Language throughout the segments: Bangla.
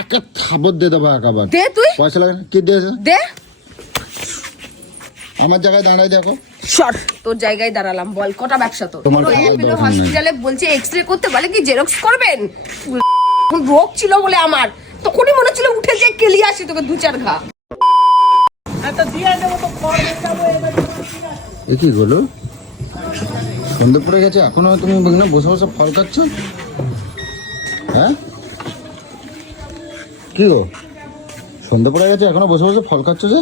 এক থাবর দিয়ে দেবো একেবারে। দে তুই পয়সা লাগে না? কি দিয়েছে? দে। আমার জায়গায় দাঁড়াই দেখো। সর, তোর জায়গায় দাঁড়ালাম। বল কটা ব্যবসা তোর? তোমার কোনো অ্যাপেলো দরকার নেই। হসপিটালে বলছে এক্সরে করতে, বলে কি জেরক্স করবেন? এখন রোগ ছিল বলে আমার তখনই মনে হচ্ছিল উঠে যে কেলিয়ে আসি তোকে দু চার ঘা। এ কি হলো? সন্ধে পড়ে গেছে এখনো তুমি না বসে বসে ফল খাচ্ছ? হ্যাঁ কি গো, সন্ধে পড়ে গেছে এখনো বসে বসে ফল খাচ্ছ যে?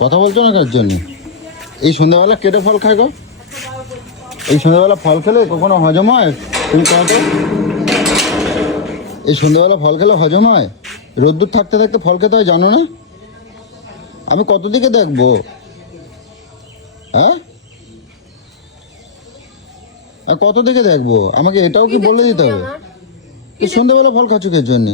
কথা বলছো না কার জন্য? এই সন্ধ্যাবেলা কেটে ফল খায় গো? এই সন্ধ্যাবেলা ফল খেলে কখনো হজম হয়? তুমি কত এই সন্ধ্যাবেলা ফল খেলে হজম হয়? রোদ্দুর থাকতে থাকতে ফল খেতে হয় জানো না? আমি কত দিকে দেখবো? হ্যাঁ আর কত দিকে দেখবো? আমাকে এটাও কি বলে দিতে হবে? এই সন্ধ্যাবেলা ফল খাচ্ছ কে জন্য?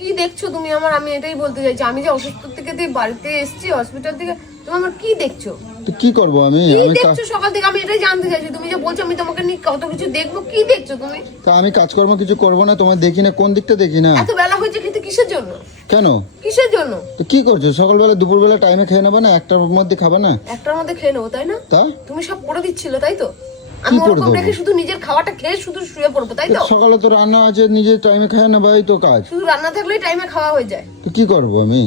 কি দেখছো তুমি আমার? আমি এটাই বলতে চাইছি, আমি যে অসুস্থ থেকে বাড়িতে এসেছি হসপিটাল থেকে, তুমি আমার কি দেখছো? তো কি করবো আমি? কি আমি দেখছো সকাল থেকে? আমি এটাই জানতে চাইছি। তুমি যে বলছো আমি তোমাকে নিয়ে কত কিছু দেখবো, কি দেখছো তুমি? তা আমি কাজকর্ম কিছু করবো না? তোমার দেখি না? কোন দিকটা দেখি না? এত বেলা হয়েছে কিন্তু কিসের জন্য? কেন? কিসের জন্য? তো কি করছো? সকালবেলা দুপুরবেলা টাইমে খেয়ে নেবে না? একটার মধ্যে খাবে না? একটার মধ্যে খেয়ে নেবো তাই না? তা তুমি সব করে দিচ্ছিল তাই তো? আমি করে ওরকম দেবো? রেখে শুধু নিজের খাওয়াটা খেয়ে শুধু শুয়ে পড়বো তাই তো? সকালে তো রান্না আছে, নিজের টাইমে খেয়ে নেবে, এই তো কাজ। শুধু রান্না থাকলেই টাইমে খাওয়া হয়ে যায়। তো কি করবো আমি?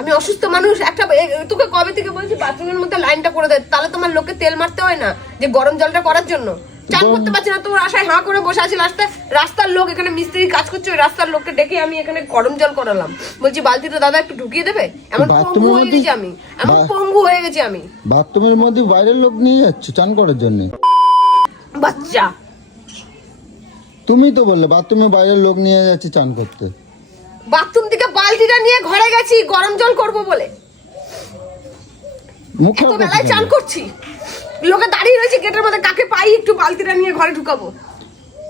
আমি অসুস্থ মানুষ। একটা তোকে কবে থেকে বলছি বাথরুমের মধ্যে লাইনটা করে দে, তাহলে তোমার লোকে তেল মারতে হয় না যে গরম জলটা করার জন্য। চান করতে পারছি না, তোমার আশায় হাঁ করে বসে আছি। রাস্তার লোক এখানে মিস্ত্রি কাজ করছে, ওই রাস্তার লোককে ডেকে আমি এখানে গরম জল করালাম। বলছি বালতিটা দাদা একটু ঢুকিয়ে দেবে? এমন পঙ্গু হয়ে গেছি আমি, এমন পঙ্গু হয়ে গেছি আমি। বাথরুমের মধ্যে বাইরের লোক নিয়ে যাচ্ছে চান করার জন্য? বাচ্চা তুমি তো বললে বাথরুমে বাইরের লোক নিয়ে যাচ্ছে চান করতে। বাথরুম থেকে বালতিটা নিয়ে ঘরে গেছি গরম জল করব বলে। মুখ এত খারাপ বেলায় চান করছি, লোকে দাঁড়িয়ে রয়েছে গেটের মধ্যে, কাকে পাই একটু বালতিটা নিয়ে ঘরে ঢুকাবো?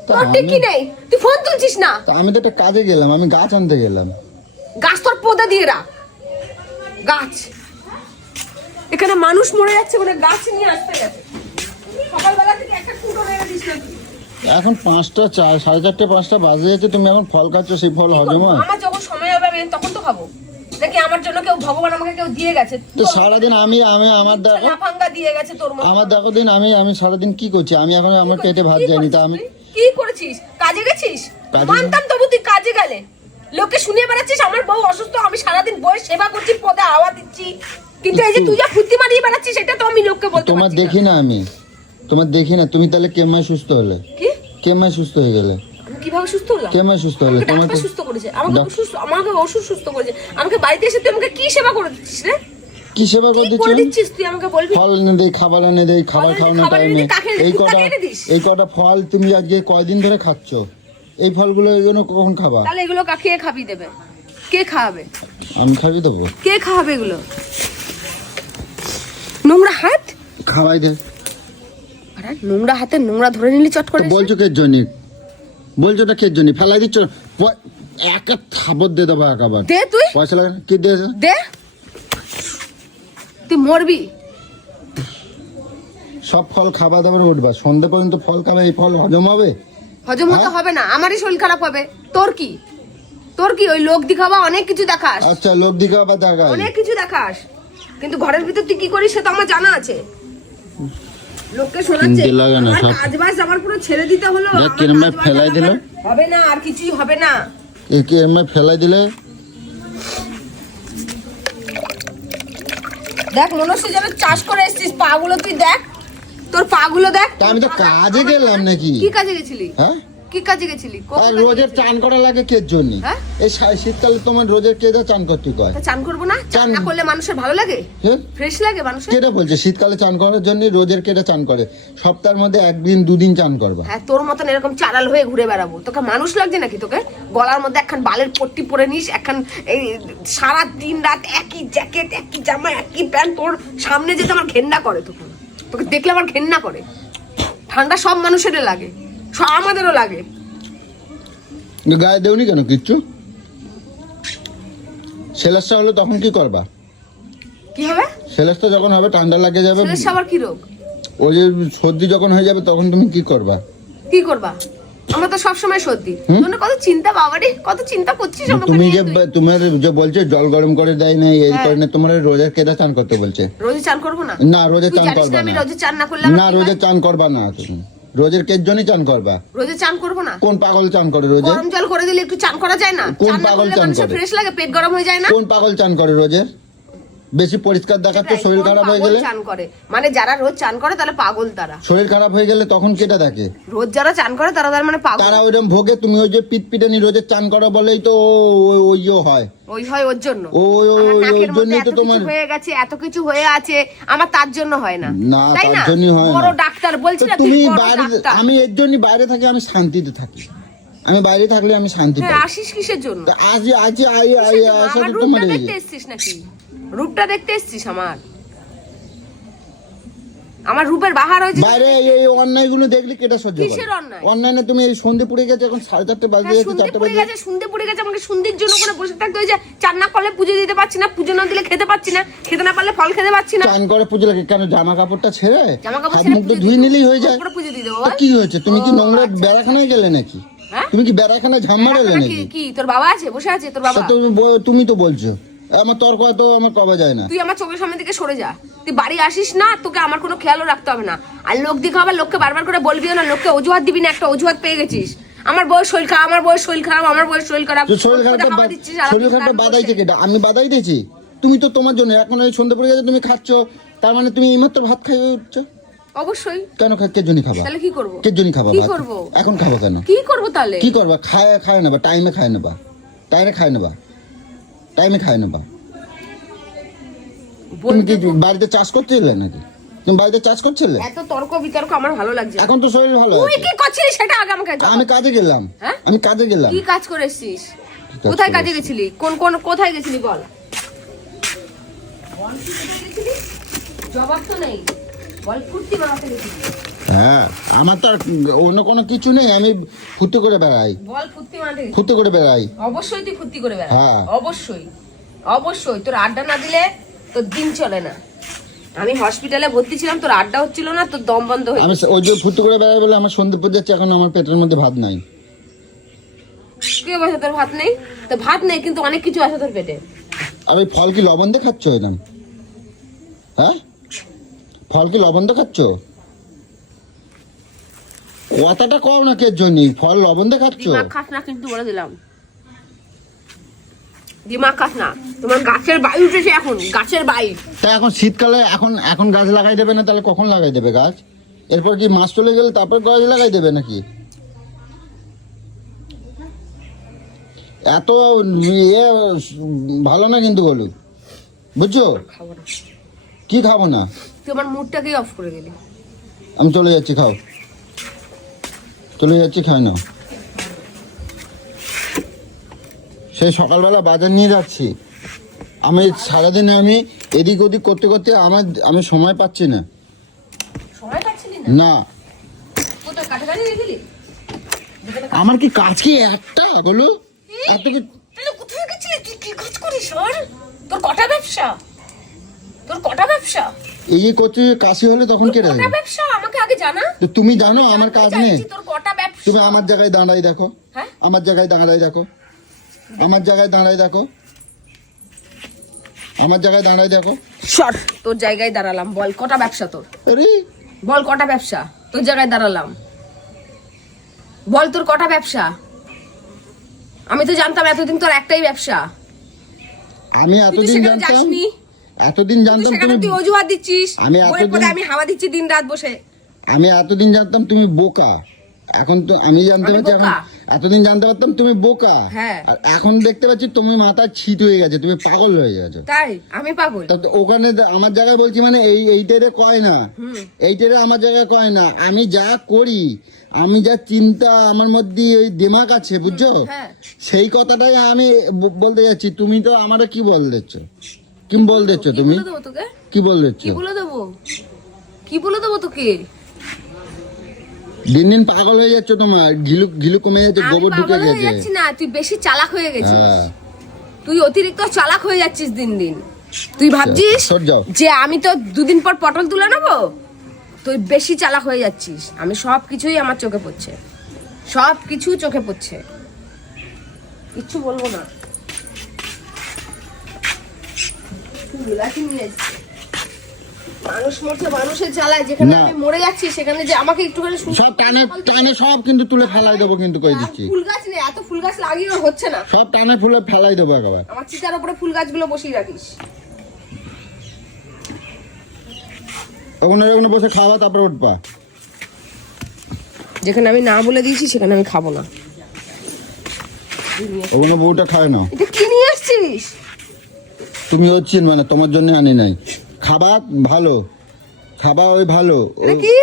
তোর ঠিক কি নেই? তুই ফোন তুলছিস না? আমি তো একটা কাজে গেলাম, আমি গাছ আনতে গেলাম। গাছ তোর পোদা দিয়ে রাখ। গাছ এখানে মানুষ মরে যাচ্ছে বলে গাছ নিয়ে আসতে গেছে। সকালবেলা থেকে একটা কুটো মেরে দিস না তুই। এখন 5টা 4:30 5টা বাজে যাচ্ছে, তুমি এখন ফল খাচ্ছ, সেই ফল হজম হয়? আমার যখন সময় হবে আমি তখন তো খাবো। দেখি আমার জন্য কেউ ভগবান আমাকে কেউ দিয়ে গেছে। তো সারাদিন আমি আমার দেখো, লাফাঙ্গা দিয়ে গেছে তোর মতো। আমার দেখো দিন আমি সারাদিন কি করছি? আমি এখন আমার পেটে ভাত যায়নি, তা আমি কি করেছিস? কাজে গেছিস? কাজে মানতাম তবু তুই কাজে গেলে। লোকে শুনিয়ে বেড়াচ্ছিস আমার বউ অসুস্থ, আমি সারাদিন বউয়ের সেবা করছি, পদে হাওয়া দিচ্ছি, কিন্তু এই যে তুই যা ফুর্তি মারিয়ে বেড়াচ্ছিস সেটা তো আমি লোককে বলতে তোমার পারছি না। দেখি না, আমি তোমার দেখি না। তুমি তাহলে কেমন সুস্থ হলে? কি কেমন সুস্থ হয়ে গেলে? আমি কিভাবে সুস্থ হলাম? কেমন সুস্থ হলে? আমাকে তোমাকে ডাক্তার সুস্থ করেছে, আমাকে ওষুধ সুস্থ করেছে। আমাকে বাড়িতে এসে তুই আমাকে কি সেবা করে দিচ্ছিস রে? কি সেবা করে কি করে দিচ্ছ? দিচ্ছিস তুই আমাকে বলবি? ফল এনে দেই, খাবার এনে দেই, খাবার খাওয়ানো খাবার এনে টাইমে দিই, কাকে এনে দিস? এই কটা ফল তুমি আজকে কয়দিন ধরে খাচ্ছ? এই ফলগুলো এগুলো কখন খাবা? তাহলে এগুলো কাকে খাবি দেবে? কে খাওয়াবে? আমি খাবি দেবো? কে খাওয়াবে এগুলো? নোংরা হাত খাওয়াই দে। আরে নোংরা হাতে নোংরা ধরে নিলি চট করে। তো বলছো কে জন্য? বলছো এটা কে জন্য? ফেলাই দিচ্ছ? এক থাবর দিয়ে দেবো একেবারে। দে তুই পয়সা লাগে না? কি দিয়েছে? দে। তুই মরবি। সব ফল খাবার দাবার উঠবা, সন্ধ্যে পর্যন্ত ফল খাবে, এই ফল হজম হবে? হজম হতে হবে না, আমারই শরীর খারাপ হবে। তোর কি? ওই লোক দেখাবা অনেক কিছু দেখাস, আচ্ছা লোক দিকে আবার দেখায়। অনেক কিছু দেখাস, কিন্তু ঘরের ভিতর তুই কি করিস সেটা আমার জানা আছে। লোককে শোনাচ্ছে কিনতে লাগে না আমার সব। কাজ বাজ আমার পুরো ছেড়ে দিতে হলো। দেখ আমার কিরম কাজ বাজ ফেলাই আমার দিল। হবে না, আর কিছুই হবে না। একে এমনি ফেলাই দিলে। দেখ মনুষ্য যেন চাষ করে এসেছিস, পাগুলো তুই দেখ, তোর পাগুলো দেখ। তা আমি তো কাজে গেলাম নাকি? কি কাজে গেছিলি? হ্যাঁ কি কাজে গেছিলি? আর রোজের চান করা লাগে কে জন্য? হ্যাঁ? এই শীতকালে তোমার রোজের কে যা চান করতে কয়? তা চান করবো না? চান না করলে মানুষের ভালো লাগে? হ্যাঁ? ফ্রেশ লাগে মানুষের? কেটা বলছে শীতকালে চান করার জন্য? রোজের কেটা চান করে? সপ্তাহের মধ্যে 1 দিন 2 দিন চান করবা। হ্যাঁ, তোর মতন এরকম চালাল হয়ে ঘুরে বেড়াবো? তোকে মানুষ লাগছে নাকি? তোকে গলার মধ্যে একখান বালের পট্টি পরে নিস, একখান এই সারা দিন রাত একই জ্যাকেট, একই জামা, একই প্যান্ট, তোর সামনে যেতে আমার ঘেন্না করে। তোকে দেখলে আমার ঘেন্না করে। ঠান্ডা সব মানুষেরই লাগে, সব আমাদেরও লাগে। গায়ে দেওনি কেন কিচ্ছু? সেলাসটা হলে তখন কি করবা? কি হবে? সেলাসটা যখন হবে ঠান্ডা লাগে যাবে, ছেলের আবার কি রোগ? ওই যে সর্দি যখন হয়ে যাবে তখন তুমি কি করবা? কি করবা? আমরা তো সবসময় সত্যি তোর কত চিন্তা বাবারে, কত চিন্তা করছিস আমাকে তুমি নিয়ে যে তুই। তোমার যে বলছো জল গরম করে দেয় না এই করে না, তোমার রোজা কেটে চান করতে বলছে। রোজে চান করবো না? না রোজে তুই চান জানিস করবা না আমি না। রোজে চান না করলে আমার না কি রোজে হয়? চান করবা না তুমি, রোজের কের জন্যই চান করবা। রোজে চান করবো না? কোন পাগল চান করে রোজে? গরম জল করে দিলে একটু চান করা যায় না? কোন চান না পাগল করলে চান মানুষের করে? ফ্রেশ লাগে, পেট গরম হয়ে যায় না? কোন পাগল চান করে রোজের? বেশি পরিষ্কার দেখাচ্ছে সেটাই, শরীর কোন খারাপ হয়ে পাগল গেলে? চান করে মানে যারা রোজ চান করে তাহলে পাগল তারা। শরীর খারাপ হয়ে গেলে তখন কেটে থাকে। রোজ যারা চান করে তারা তার মানে পাগল। তারা ওইরকম ভোগে, তুমি ওই যে পিটপিটানি রোজে চান করো বলেই তো ওইও হয়। ওই হয় ওর জন্য। ওই আমার নাকের ওর জন্যই মধ্যে তো এত তোমার কিছু হয়ে গেছে, এত কিছু হয়ে আছে, আমার তার জন্য হয় না। না, তাই তার না? জন্যই হয় না। বড় ডাক্তার বলছি তো না, তুমি তুই বড় বাইরে, ডাক্তার। আমি এর জন্য বাইরে থাকি, আমি শান্তিতে থাকি। আমি বাইরে থাকলে আমি শান্তি হ্যাঁ, পাই। আসিস কিসের জন্য? তা আজ আজ কিসের জন্য? আসলে আমার তোমার রূপটা দেখতে এসছিস নাকি? রূপটা দেখতে এসছিস আমার? আমার রূপের বাহার হয়েছে। বাইরে এই অন্যায়গুলো দেখলে কেটে সহ্য করে? কিসের অন্যায়? অন্যায় না, তুমি এই সন্ধে পুড়ে গেছে, এখন 4:30 বাজে হ্যাঁ, যাচ্ছে, শুনতে 4টা পড়ে বাজে। গেছে, শুনতে পড়ে গেছে। আমাকে সন্ধ্যের জন্য করে বসে থাকতে হয়েছে। চান না করলে পুজো দিতে পারছি না, পুজো না দিলে খেতে পারছি না, খেতে না পারলে ফল খেতে পারছি না। চান করে পুজো লাগে কেন? জামা কাপড়টা ছেড়ে জামা কাপড় হাত ছেড়ে মুখটা পুজো ধুয়ে দিতে নিলেই হবে। হয়ে যায়। তারপরে পুজো দিয়ে দেবো। তো কি হয়েছে? তুমি কি ও, নোংরা আচ্ছা। বেড়াখানায় গেলে নাকি? হ্যাঁ? তুমি কি বেড়াখানায় ঝাম মারালে এখন নাকি? কি তোর বাবা আছে, বসে আছে তোর বাবা? তা তুমি তো বলছো আমার তর্ক তো আমার কবে যায় না। তুই আমার চোখের সামনে থেকে সরে যা। তুই বাড়ি আসিস না, তোকে আমার কোনো খেয়ালও রাখতে হবে না। আর লোক দিকে হবে, লোককে বারবার করে বলবিও না, লোককে অজুহাত দিবি না। একটা অজুহাত পেয়ে গেছিস, আমার বয়স শরীর খারাপ, আমার বয়স শরীর খারাপ, আমার বয়স শরীর খারাপ। তো শরীর খারাপটা বাদাইছে কেটা? আমি বাদাই দিয়েছি? তুমি তো তোমার জন্য এখন ওই সন্ধ্যে পড়ে গেছে, তুমি খাচ্ছ, তার মানে তুমি এইমাত্র ভাত খাই উঠছো। অবশ্যই। কেন কে জন্য খাবা? তাহলে কি করব? কে জন্য খাবা কি ভাত? করব? এখন খাবো কেন? কি করব তাহলে? কি করবা? খায় নেবা, টাইমে খায় নেবা, টাইমে খায় নেবা। তুমি কি বাড়িতে চাষ করছিলে নাকি? তুমি বাড়িতে চাষ করছিলে? এত তর্ক বিতর্ক আমার ভালো লাগছে না। এখন তো শরীর ভালো তুই আছে। কি করছিস সেটা আগে আমাকে বল। আমি কাজে গেলাম। হ্যাঁ? আমি কাজে গেলাম। কি কাজ করেছিস? কাজ কোথায় কাজে করেছি? গেছিলি? কোন কোথায় গেছিলি বল? জবাব তো নেই। বল, ফুর্তি মারাতে গেছিলি? হ্যাঁ, আমার তো আর অন্য কোনো কিছু নেই, আমি ফুর্তি করে বেড়াই। বল, ফুর্তি মারাতে গেছিলি? ফুর্তি করে বেড়াই। অবশ্যই তুই ফুর্তি করে বেড়া। হ্যাঁ। অবশ্যই অবশ্যই। তোর আড্ডা না দিলে তোর দিন চলে না। আমি হসপিটালে ভর্তি ছিলাম, তোর আড্ডা হচ্ছিল না, তোর দম বন্ধ হয়ে আমি ওই যে ফুর্তি করে বেড়াই বলে আমার সন্ধে পড়ে যাচ্ছে, এখন আমার পেটের মধ্যে ভাত নাই। কি বলছে তোর ভাত নেই? তো ভাত নেই কিন্তু অনেক কিছু আছে তোর পেটে। আমি ফল কি লবণ দিয়ে খাচ্ছ এখন? হ্যাঁ, ফল কি লবণ দিয়ে খাচ্ছ? কথাটা কও না কে জন্য? ফল লবণ দিয়ে খাচ্ছ? দিমাগ খাস না কিন্তু বলে দিলাম, দিমাগ খাস না। তোমার গাছের বায়ু উঠেছে এখন, গাছের বায়ু। তা এখন শীতকালে এখন গাছ লাগাই দেবে না? তাহলে কখন লাগাই দেবে গাছ? এরপর কি মাস চলে গেলে তারপর গাছ লাগাই দেবে নাকি? এত ইয়ে ভালো না কিন্তু বলু, বুঝছো? খাবো না। কি খাবো না? তুই আমার মুডটাকেই অফ করে দিলি। আমি চলে যাচ্ছি, খাও। চলে যাচ্ছি, খাই না। সেই সকালবেলা বাজার নিয়ে যাচ্ছি, আমি সারাদিনে আমি এদিক ওদিক করতে করতে আমি সময় পাচ্ছি না। সময় পাচ্ছিলি না? না, কোথায় কাটাকাটি গেছিলি? আমার কি কাজ কি একটা বলো? এত কি তাহলে কোথায় গেছিলি? তুই কি কাজ করিস? আর তোর কটা ব্যবসা? তোর কটা ব্যবসা? এই যে করছে, কাশি হলে তখন তোর কেটে কটা দেবে। ব্যবসা আমাকে আগে জানা। তো তুমি জানো আমার কাজ নেই? চাইছি তোর কটা ব্যবসা? তুমি আমার জায়গায় দাঁড়াই দেখো, হ্যাঁ? আমার জায়গায় দাঁড়াই দেখো, আমার জায়গায় দাঁড়াই দেখো, আমার জায়গায় দাঁড়াই দেখো। সর, তোর জায়গায় দাঁড়ালাম। বল কটা ব্যবসা তোর? আরে বল কটা ব্যবসা? তোর জায়গায় দাঁড়ালাম, বল তোর কটা ব্যবসা? আমি তো জানতাম এতদিন তোর একটাই ব্যবসা। আমি তুই তো এতদিন সেখানে জানতাম, যাসনি। এতদিন তুই জানতাম সেখানে তুমি, তুই অজুহাত দিচ্ছিস। আমি বলে পরে এতদিন- আমি হাওয়া দিচ্ছি দিন রাত বসে। আমি এতদিন জানতাম তুমি বোকা। এখন তো আমি জানতে আমি পারছি, এখন বোকা? এতদিন জানতে পারতাম তুমি বোকা। হ্যাঁ। আর এখন দেখতে পাচ্ছি তুমি মাথা ছিট হয়ে গেছে, তুমি পাগল হয়ে গেছো। তাই আমি পাগল? তা ওখানে আমার জায়গায় বলছি মানে এইটারে কয় না, এইটারে আমার জায়গায় কয় না। আমি যা করি, আমি যা চিন্তা আমার মধ্যে ওই দিমাগ আছে, বুঝছো? হ্যাঁ। সেই কথাটাই আমি বলতে যাচ্ছি। তুমি তো আমারে কি বল দিচ্ছ? কি বল দিচ্ছ কি তুমি? বলে দেবো তোকে? কি বল দিচ্ছ? কি বলে দেবো? কি বলে দেবো তোকে? দিন দিন পাগল হয়ে যাচ্ছ, তোমার ঘিলু কমে যাচ্ছে, আমি গোবর ঢুকে পাগল হয়ে গেছে। যাচ্ছি না, তুই বেশি চালাক হয়ে গেছিস। হ্যাঁ। তুই অতিরিক্ত চালাক হয়ে যাচ্ছিস দিন দিন। তুই ভাবছিস সর যাও। যে আমি তো দুদিন পর পটল তুলে নেবো? তুই বেশি চালাক হয়ে যাচ্ছিস। আমি সব কিছুই আমার চোখে পড়ছে। সব কিছু চোখে পড়ছে, কিচ্ছু বলবো না। মানুষ মরছে, মানুষের জ্বালায়, যেখানে না। আমি মরে যাচ্ছি সেখানে যে আমাকে একটুখানি সব টানে টানে সব কিন্তু তুলে ফেলাই দেবো, কিন্তু কই দিচ্ছি। ফুল গাছ নেই, এত ফুল গাছ লাগিয়েও হচ্ছে না। সব টানে ফুলে ফেলাই দেবো একেবারে। আমার চিতার উপরে ফুল গাছগুলো বসিয়ে রাখিস। ওখানে ওখানে বসে খাওয়া, তারপরে উঠবা। যেখানে আমি না বলে দিয়েছি সেখানে আমি খাবো না। ওখানে বউটা খায় না। এটা কি নিয়ে আসছিস? তুমি হচ্ছি মানে তোমার জন্য আনি নাই। খাবার ভালো, খাবার ওই ভালো। এটা কি?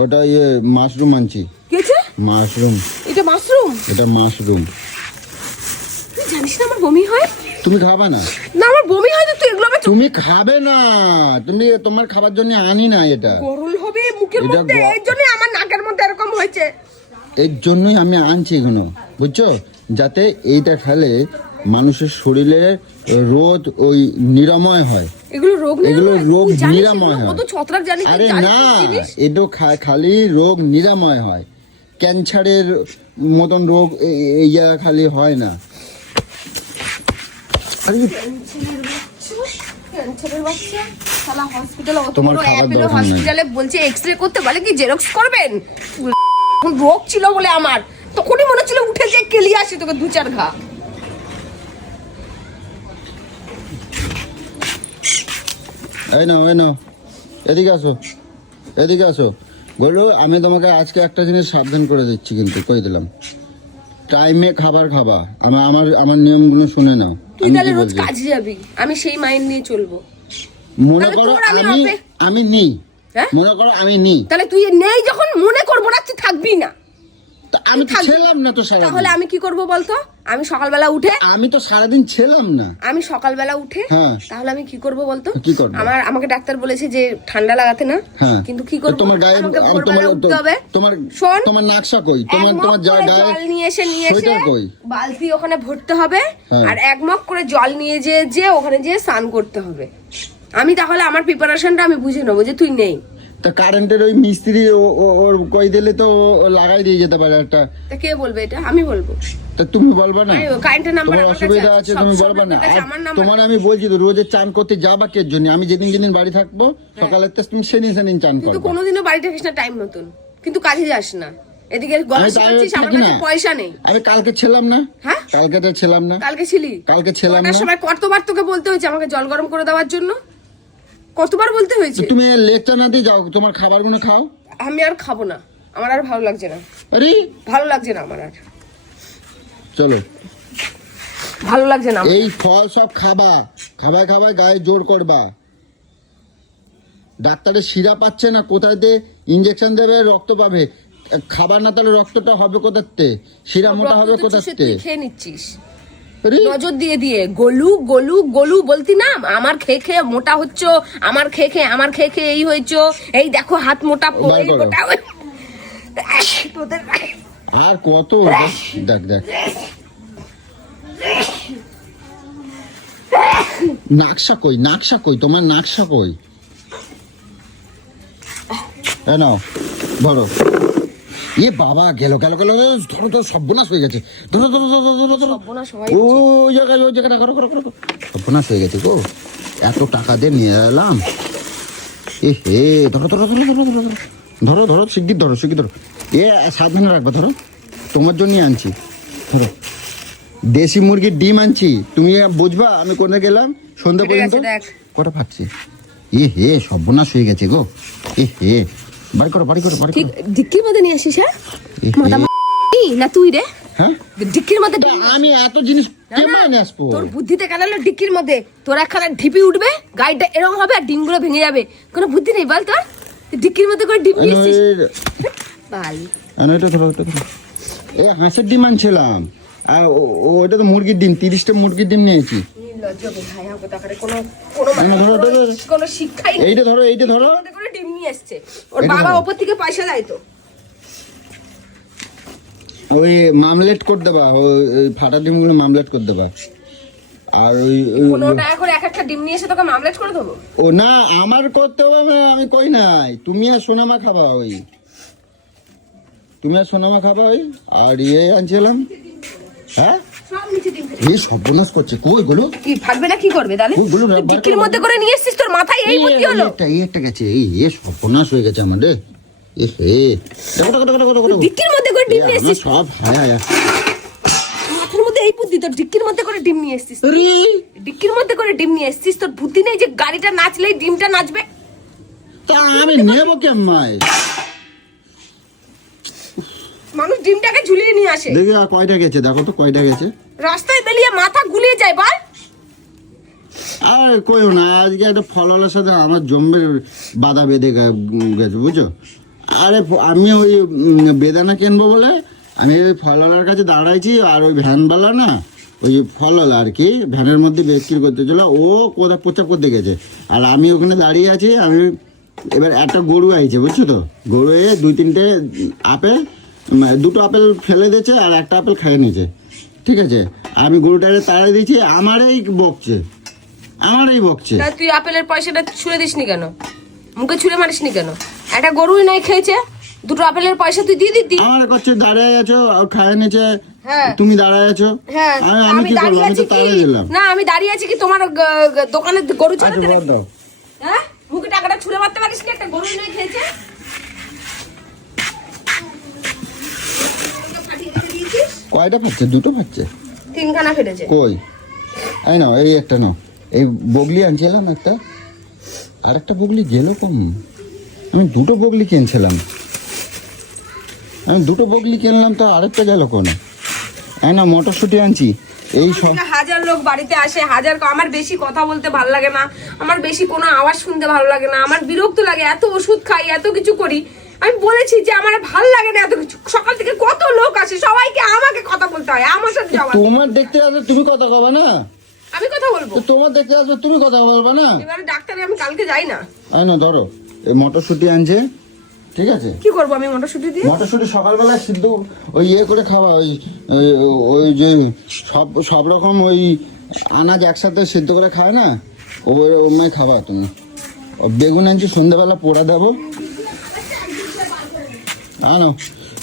ওটা ইয়ে মাশরুম আনছি। কি আছে? মাশরুম। এটা মাশরুম? এটা মাশরুম। তুই জানিস না আমার বমি হয়? তুমি খাবে না? না আমার বমি হয় তো তুই এগুলো আমার তুমি খাবে না, তুমি তোমার খাবার জন্য আনি না এটা। গরল হবে মুখের এটা মধ্যে, এর জন্য আমার নাকের মধ্যে এরকম হয়েছে। এর জন্যই আমি আনছি এগুলো, বুঝছো? যাতে এইটা খেলে মানুষের শরীরে রোগ ওই নিরাময় হয়। এগুলো রোগ এগুলো নিরাময়? রোগ তুই জানিস নিরাময় এগুলো হয়। কত ছত্রাক জানিস? আরে তুই জানিস না, এই জিনিস? এটা খালি রোগ নিরাময় হয়, ক্যান্সারের মতন রোগ এই জায়গা খালি হয় না। আরে ক্যান্সারের বাচ্চা শালা হসপিটালে, অত তোমার বড় খাবার অ্যাপেলো দরকার নেই। হসপিটালে বলছে এক্সরে করতে, বলে কি জেরক্স করবেন? এখন রোগ ছিল বলে আমার তখনই মনে হচ্ছিল উঠে যে কেলি আসে তোকে 2-4 ঘা। এই নাও, এই নাও, এদিকে আসো, এদিকে আসো। বলো, আমি তোমাকে আজকে একটা জিনিস সাবধান করে দিচ্ছি, কিন্তু কই দিলাম, টাইমে খাবার খাবা। আমার আমার নিয়মগুলো শুনে নাও। তুই আমি তাহলে কি রোজ বলছি? কাজে যাবি, আমি সেই মাইন্ড নিয়ে চলবো। মনে তাহলে করো তোর আমি আমি অপে- আমি নিই, হ্যাঁ? মনে করো আমি নিই, তাহলে তুই নেই যখন মনে করবো না, তুই থাকবি না। তা আমি তো থাকবি। ছিলাম না তো সারাদিন। তাহলে আমি কি করব বলতো? আমি সকালবেলা উঠে, আমি তো সারাদিন ছিলাম না। আমি সকালবেলা উঠে হ্যাঁ। তাহলে আমি কি করব বলতো? কি করবে? আমাকে ডাক্তার বলেছে যে ঠান্ডা লাগাতে না, হ্যাঁ, কিন্তু কি করব? তোমার গায়ে আমাকে তোমার ভোরবেলা উঠতে হবে। তোমার শোন, তোমার নাকশা কই, তোমার এক মগ তোমার যা করে গায়ে জল নিয়ে এসে সোয়েটার কই? বালতি ওখানে ভরতে হবে, হ্যাঁ। আর এক মগ করে জল নিয়ে যে ওখানে যেয়ে স্নান করতে হবে। আমি তাহলে আমার প্রিপারেশনটা আমি বুঝে নেবো যে তুই নেই। তা কারেন্টের ওই মিস্ত্রি ওর কই দিলে তো ও লাগাই দিয়ে যেতে পারে একটা। তা কে বলবে এটা? আমি বলবো। তা তুমি বলবা না? আমি কারেন্টের নাম্বার তোমার আমার কাছে অসুবিধা আছে, আছে, সব তুমি সব বলবা না? লোকের কাছে আর আমার নাম্বার তোমার আমি বলছি তো, রোজে চান করতে যাবা কে জন্য? আমি যেদিন যেদিন বাড়ি থাকবো সকালে তুমি সেদিন সেদিন চান কিন্তু করবে। কোনোদিনও বাড়ি থাকিস না টাইম মতন, কিন্তু কাজে যাস না। এদিকে গলা আমি তাই শিখাচ্ছিস, আমার থাকি কাছে না। পয়সা নেই। আমি কালকে ছিলাম না। হ্যাঁ? কালকে তো ছিলাম না। কালকে ছিলি? কালকে ছিলাম কটার না। সময় কতবার তোকে বলতে হয়েছে আমাকে জল গরম করে দেওয়ার জন্য? কতবার বলতে হয়েছে? তো তুমি লেকচার না দিয়ে যাও, তোমার খাবারগুলো খাও। আমি আর খাবো না, আমার আর ভালো লাগছে না। আরে ভালো লাগছে না আমার আর, চলো, ভালো লাগছে না আমার। এই ফল সব খাবা, খাবায় খাবায় গায়ে জোর করবা। ডাক্তারের শিরা পাচ্ছে না, কোথায় দিয়ে ইঞ্জেকশন দেবে, রক্ত পাবে। খাবার না তাহলে রক্তটা হবে কোথাতে, শিরা মোটা হবে রক্ত তো চুষে কোথাতে? তুই খেয়ে নিচ্ছিস আরে, নজর দিয়ে দিয়ে। গলু গলু গলু বলতি না, আমার খেয়ে খেয়ে মোটা হচ্ছ, আমার খেয়ে খেয়ে এই হয়েছো, এই দেখো হাত মোটা, বার এই করো। মোটা তোদের। আর কত, দেখ দেখ, নাকশা কই, নাকশা কই, তোমার নাকশা কই? নাও ধরো। এ বাবা, গেল গেল গেল, ধরো ধরো, সর্বনাশ হয়ে গেছে। ধরো ধরো ধরো ধরো ধরো ধরো। সর্বনাশ হয়। ওই জায়গাটা করো করো করো। সর্বনাশ হয়ে গেছে গো, এত টাকা দিয়ে নিয়ে এলাম। এ হে, ধরো ধরো ধরো ধরো ধরো ধরো ধরো ধরো, শিগগির ধরো, শিগগির ধরো। এ সাবধানে রাখবে, ধরো, তোমার জন্যই আনছি। ধরো, দেশি মুরগির ডিম আনছি, তুমি বুঝবা আমি কোথায় গেলাম সন্ধ্যা ফেটে পর্যন্ত। গেছে, দেখ। কটা ফাটছে? এ হে, সর্বনাশ হয়ে গেছে গো। এ হে, বাড়ি করো বাড়ি করো বাড়ি ঠিক করো। ডিক্কির মধ্যে নিয়ে আসিস? হ্যাঁ, এ মাথা হে, না তুই রে, হ্যাঁ, ডিক্কির মধ্যে তা আমি এত জিনিস কেমন আসবো? তোর বুদ্ধিতে কাটালো ডিক্কির মধ্যে, তোর একখানা ঢিপি উঠবে, গাড়িটা এরকম হবে আর ডিমগুলো ভেঙে যাবে। কোনো বুদ্ধি নেই বল তোর? তুই ডিক্কির মধ্যে করে ডিম নিয়ে এসছিস বাল। এটা ধরো, এটা ধরো। এ হাঁসের ডিম আনছিলাম, আর ওটা তো মুরগির ডিম, 30টা মুরগির ডিম নিয়েছি। নির্লজ্জ কোথায় হবে তাকারে, কোনো কোনো না, ধরো, ধরো, ধরো। কোনো শিক্ষাই নেই। এইটা ধরো, এইটা ধরো। মধ্যে করে ডিম নিয়ে এসছে, ওর এটা বাবা ধরো। ওপর থেকে পয়সা দেয় তো। ওই মামলেট করে দেবা, ওই ফাটা ডিমগুলো মামলেট করে দেবা। আর ওই 15 টাকা করে এক একটা ডিম নিয়ে এসে তোকে মামলেট করে দেবো? ও না, আমার করতে হবে না, আমি কই নাই, তুমি আর সোনামা খাবা। ওই তুমি আর সোনামা খাবা ওই আর ইয়ে আনছিলাম। হ্যাঁ সব নিচে ডিম ফেলে। এই সর্বনাশ করছে কই গুলো কি ফাটবে না কি করবে তাহলে? ওইগুলো না, ডিক্কির মধ্যে করে নিয়ে এসেছিস, তোর মাথায় এই বুদ্ধি হলো? এই একটা গেছে এই সর্বনাশ হয়ে গেছে আমাদের। এ হে দেখো ডিক্কির মধ্যে করে ডিম নিয়ে এসেছিস, সব হ্যাঁ মাথার মধ্যে এই বুদ্ধি তোর? ডিক্কির মধ্যে করে ডিম নিয়ে এসেছিস, আরে ডিক্কির মধ্যে করে ডিম নিয়ে এসেছিস, তোর বুদ্ধি নেই যে গাড়িটা নাচলেই ডিমটা নাচবে? তা আমি নেবো কেমন? মানুষ ডিমটাকে ঝুলিয়ে নিয়ে আসে, দেখি আর কয়টা গেছে, দেখো তো কয়টা গেছে। রাস্তায় বেরিয়ে মাথা গুলিয়ে যায় বল। আর কইও না, আজকে একটা ফলওয়ালার সাথে আমার জম্মের বাধা বেঁধে গেছে বুঝছো। আরে আমি ওই বেদানা কিনবো বলে আমি ওই ফলওয়ালার কাছে দাঁড়াইছি, আর ওই ভ্যানওয়ালা না, ওই ফলওয়ালা আর কি, ভ্যানের মধ্যে বিক্রি করতে চলো, ও কোথাও প্রচার করতে গেছে, আর আমি ওখানে দাঁড়িয়ে আছি। আমি এবার একটা গরু আইছে বুঝছো তো, গরু এ 2-3টে আপেল, 2টো আপেল ফেলে দিয়েছে আর একটা আপেল খাইয়ে নিয়েছে, ঠিক আছে। আমি গরুটারে তাড়িয়ে দিয়েছি, আমারই বকছে। তা তুই আপেলের পয়সাটা ছুঁড়ে দিসনি কেন? মুখে ছুঁড়ে মারিসনি কেন? একটা গরুই নাই খেয়েছে, 2টো আপেলের পয়সা তুই দিয়ে দিতি। আমার কাছে দাঁড়ায় আছো, খাইয়ে নিয়েছে, হ্যাঁ তুমি দাঁড়ায় আছো। হ্যাঁ আমি কি করবো? দাঁড়িয়ে আমি আছি তো তাড়িয়ে কি দিলাম। না, আমি দাঁড়িয়ে আছি কি তোমার দোকানে গরু আচ্ছা চড়াতে? বাদ দাও। হ্যাঁ মুখে টাকাটা ছুঁড়ে মারতে পারিস না? একটা গরুই নাই খেয়েছে, ফাটিয়ে রেখে দিয়েছিস। কয়টা ফাটছে? 2টো ফাটছে। 3খানা ফেটেছে। কই? এই নাও, এই একটা নাও। এই বগলি আনছিলাম একটা, আর একটা বগলি গেল কম। আমি 2টো বগলি কিনছিলাম, কিনলাম তো আরেকটা গেল কোন? এই না মটরশুঁটি আনছি। এই সব হাজার লোক বাড়িতে আসে, আমার বেশি কথা বলতে ভালো লাগে না, আমার বেশি কোনো আওয়াজ শুনতে ভালো লাগে না, আমার বিরক্ত লাগে, এত ওষুধ খাই, এত কিছু করি। আমি বলেছি যে আমার ভালো লাগে না এত কিছু। সকাল থেকে কত লোক আসে, সবাইকে আমাকে কথা বলতে হয়, আমার সাথে জবাব। তোমার দেখতে আসবে, তুমি কথা কবে না? আমি কথা বলবো? তো তোমার দেখতে আসবে, তুমি কথা বলবে না? এবারে ডাক্তারে আমি কালকে যাই না। এই না ধরো, এই মটরশুঁটি আনছে, ঠিক আছে। কি করবো আমি মটরশুঁটি দিয়ে? মটরশুঁটি সকালবেলা সিদ্ধ ওই ইয়ে করে খাওয়া, ওই যে সব রকম ওই আনাজ একসাথে সিদ্ধ করে খায় না, ওই খাবা তুমি। বেগুন আনছি, সন্ধ্যাবেলা পোড়া দেবো। আনো,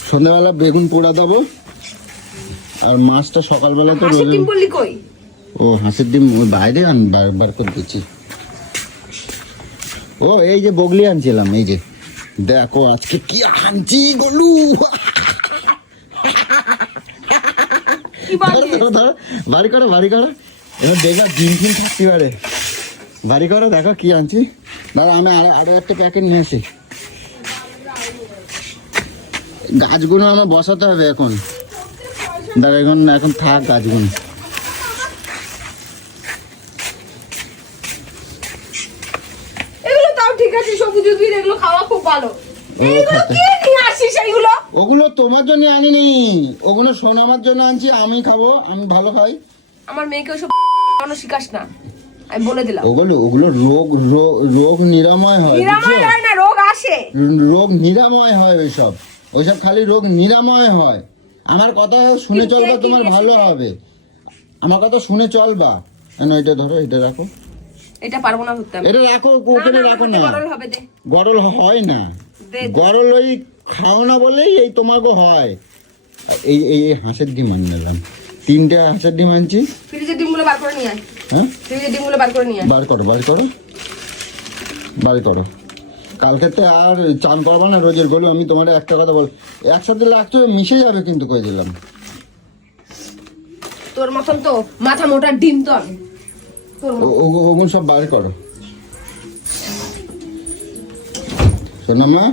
সন্ধ্যাবেলা বেগুন পোড়া দেবো। আর মাছটা সকালবেলা তো হাঁসের ডিম বললি কই? ও হাঁসের ডিম ওই বাইরে বার করে দিচ্ছি। ও এই যে বগলি আনছিলাম, এই যে দেখো আজকে কি আনছি গলু। ধরো বাড়ি করো এবার দেখা ডিম থাকতে পারে। বাড়ি করো, দেখো কি আনছি। দাদা আমি আরো একটা প্যাকেট নিয়ে আসি। গাছগুলো আমার বসাতে হবে এখন, দেখো এখন থাক গাছগুলো। এগুলো তাও ঠিক আছে, সবুজ উদ্ভিদ, এগুলো খাওয়া খুব ভালো। এইগুলো কি নিয়ে আসিস এইগুলো? ওগুলো তোমার জন্য আনিনি, ওগুলো সোনামার জন্য আনছি, আমি খাবো, আমি ভালো খাই। আমার মেয়েকে ওসব শিখাস না, আমি বলে দিলাম। ওগুলো রোগ নিরাময় হয়, নিরাময় হয় না, রোগ আসে। রোগ নিরাময় হয়, ওইসব খালি রোগ নিরাময় হয়। আমার কথা শুনে চলবা, তোমার ভালো হবে। আমার কথা শুনে চলবা। এটা ধরো, এটা রাখো। এটা পারবো না ধরতে আমি। এটা রাখো, ওখানে রাখো না। গরল হবে, দে। গরল হয় না, গরল ওই খাও না বলেই এই তোমাকে হয়। এই হাঁসের ডিম আনলাম, 3টে হাঁসের ডিম আনছি। ফ্রিজের ডিমগুলো বার করে নিয়ে আয়। হ্যাঁ ফ্রিজের ডিমগুলো বার করে নিয়ে আয়। বার করো। কালকে তো আর চান করবা না রোজের গরু। আমি তোমার একটা কথা বল, একসাথে লাগছে মিশে যাবে কিন্তু, কই দিলাম। তোর মতন তো মাথা মোটা ডিম তো আমি। ওগুলো সব বার করো। শোনো মা,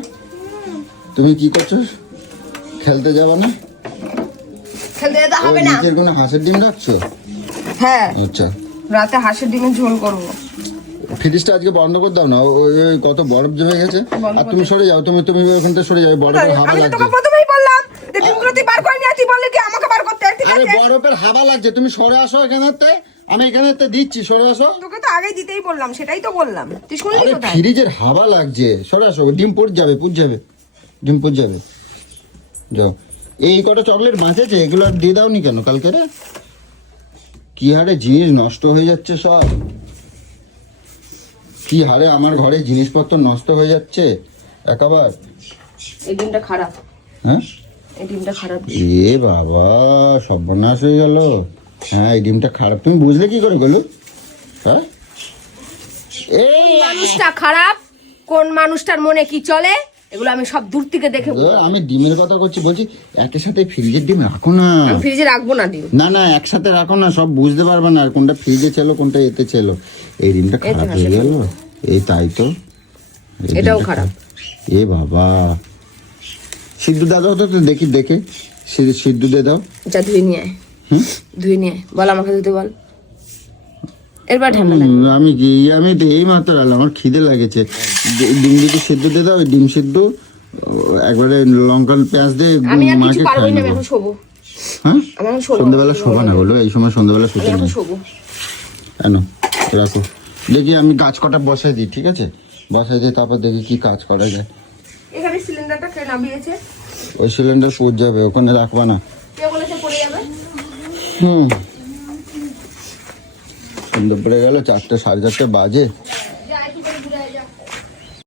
তুমি কি করছো? খেলতে যাবো না? খেলতে যেতে হবে না। নিজের কোনো হাঁসের ডিম রাখছো? হ্যাঁ, আচ্ছা, রাতে হাঁসের ডিমের ঝোল করবো। ফ্রিজটা আজকে বন্ধ করে দাও না, ওই কত বরফ জমে গেছে। আর তুমি সরে যাও, তুমি ওখান থেকে সরে যাও, বরফের হাওয়া আমি তো লাগছে। তোকে প্রথমেই বললাম যে ডিমগুলো তুই বার করে নিয়ে, তুই বললি কি আমাকে বার করতে? ঠিক আরে আছে, বরফের হাওয়া লাগছে, তুমি সরে আসো এখানেতে, আমি এখানেতে দিচ্ছি, সরে আসো। তোকে তো আগেই দিতেই বললাম, সেটাই তো বললাম, তুই শুনলি আরে কোথায়? ফ্রিজের হাওয়া লাগছে, সরে আসো। ডিম পড়ে যাবে, ডিম পড়ে যাবে। যাও, এই কটা চকলেট বাঁচেছে, এগুলো আর দিয়ে দাওনি কেন কালকে রে? কি হারে জিনিস নষ্ট হয়ে যাচ্ছে সব, কি হারে আমার ঘরে জিনিসপত্র নষ্ট হয়ে যাচ্ছে একেবারে। এই ডিমটা খারাপ। হ্যাঁ, এই ডিমটা খারাপ। এ বাবা সর্বনাশ হয়ে গেল। হ্যাঁ এই ডিমটা খারাপ, তুমি বুঝলে কি করে গেলো? হ্যাঁ মানুষটা খারাপ, কোন মানুষটার মনে কি চলে এগুলো আমি সব দূর থেকে দেখে আমি ডিমের কথা করছি, বলছি একের সাথে ফ্রিজের ডিম রাখো না। আমি ফ্রিজে রাখবো না ডিম। না না একসাথে রাখো না, সব বুঝতে পারবে না আর কোনটা ফ্রিজে ছিল কোনটা এতে ছিল। এই ডিমটা খারাপ হয়ে গেল। এই তাই তো, এটাও খারাপ। এ বাবা সিদ্ধ দাদা হতো তো, দেখি দেখে সিদ্ধ দিয়ে দাও। যা ধুয়ে নিয়ে আয়, ধুয়ে নিয়ে আয়। বল আমাকে ধুতে বল, এরপর ঠান্ডা লাগবে। আমি তো এই মাত্র আলাম, আমার খিদে লাগেছে। ডিম দিকে সিদ্ধ দিয়ে দাও, ডিম সিদ্ধ একবারে লঙ্কা পেঁয়াজ দিয়ে আমি আর কিছু মাকে পারবোই খাই না, আমি নেবো। এখন শোবো। হ্যাঁ আমি এখন শোবো। সন্ধ্যাবেলা শোবা না বলো, এই সময় সন্ধ্যাবেলা আমি শুতে এখন নেই। শোবো। কেন রাখো, দেখি আমি গাছ কটা বসাই দিই, ঠিক আছে? বসাই দিই, তারপর দেখি কি কাজ করা যায়। এখানে সিলিন্ডারটা কে নামিয়েছে? ওই সিলিন্ডার পড়ে যাবে, ওখানে রাখবা না। কে বলেছে পড়ে যাবে? সন্ধ্যা পড়ে গেল, 4টে 4:30 বাজে।